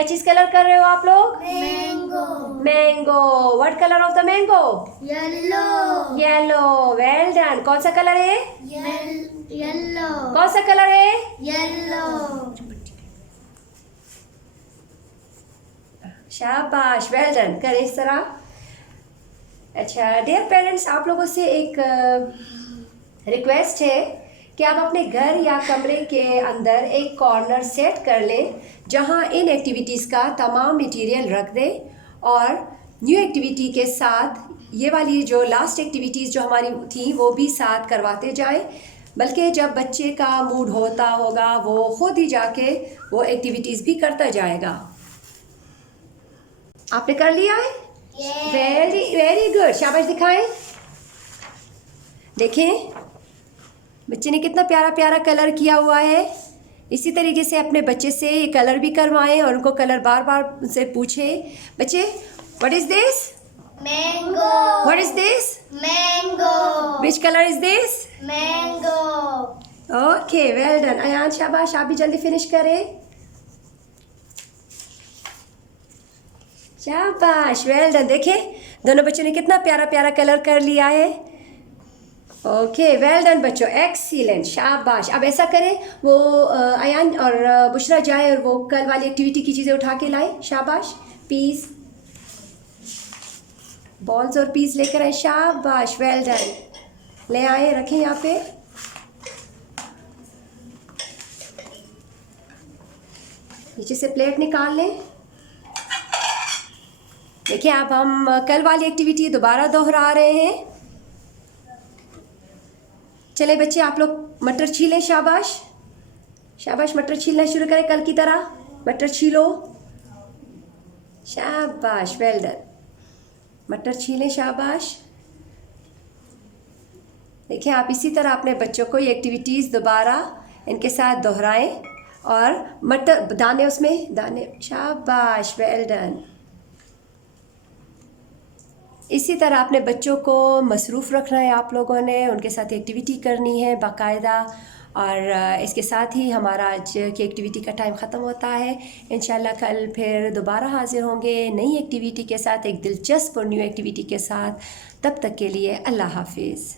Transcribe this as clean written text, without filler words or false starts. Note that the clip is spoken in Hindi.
क्या चीज कलर कर रहे हो आप लोग? Mango. Mango. What colour of the mango? Yellow. Yellow. Well done. कौन सा कलर है? येलो। कौन सा कलर है? येलो। शाबाश, वेल डन। करें इस तरह। अच्छा डियर पेरेंट्स, आप लोगों से एक रिक्वेस्ट है कि आप अपने घर या कमरे के अंदर एक कॉर्नर सेट कर लें जहां इन एक्टिविटीज़ का तमाम मटेरियल रख दें और न्यू एक्टिविटी के साथ ये वाली जो लास्ट एक्टिविटीज़ जो हमारी थी वो भी साथ करवाते जाएं। बल्कि जब बच्चे का मूड होता होगा वो खुद ही जाके वो एक्टिविटीज़ भी करता जाएगा। आपने कर लिया है? वेरी वेरी गुड, शाबाश दिखाएं। देखें बच्चे ने कितना प्यारा प्यारा कलर किया हुआ है। इसी तरीके से अपने बच्चे से ये कलर भी करवाएं और उनको कलर बार बार उनसे पूछें। बच्चे, what is this? Mango. What is this? Mango. Which colour is this? Mango. Okay, well done. Ayaan शाबाश, आप भी जल्दी फिनिश करें। शाबाश, वेल डन। देखें दोनों बच्चों ने कितना प्यारा प्यारा कलर कर लिया है। ओके, वेल डन बच्चों, एक्सीलेंट, शाबाश। अब ऐसा करें, वो अयान और बुशरा जाए और वो कल वाली एक्टिविटी की चीज़ें उठा के लाए। शाबाश, पीस, बॉल्स और पीस लेकर आए। शाबाश, वेल डन। ले आए, रखें यहाँ पे। नीचे से प्लेट निकाल लें। देखिए अब हम कल वाली एक्टिविटी दोबारा दोहरा रहे हैं। चले बच्चे, आप लोग मटर छीलें। शाबाश शाबाश, मटर छीलना शुरू करें कल की तरह। मटर छीलो। शाबाश, वेल डन। मटर छीलें। शाबाश। देखिए आप इसी तरह अपने बच्चों को ये एक्टिविटीज़ दोबारा इनके साथ दोहराएं और मटर दाने उसमें दाने। शाबाश, वेल डन। इसी तरह अपने बच्चों को मसरूफ़ रखना है आप लोगों ने, उनके साथ एक्टिविटी करनी है बाकायदा। और इसके साथ ही हमारा आज की एक्टिविटी का टाइम ख़त्म होता है। इंशाल्लाह कल फिर दोबारा हाज़िर होंगे नई एक्टिविटी के साथ, एक दिलचस्प और न्यू एक्टिविटी के साथ। तब तक के लिए अल्लाह हाफिज़।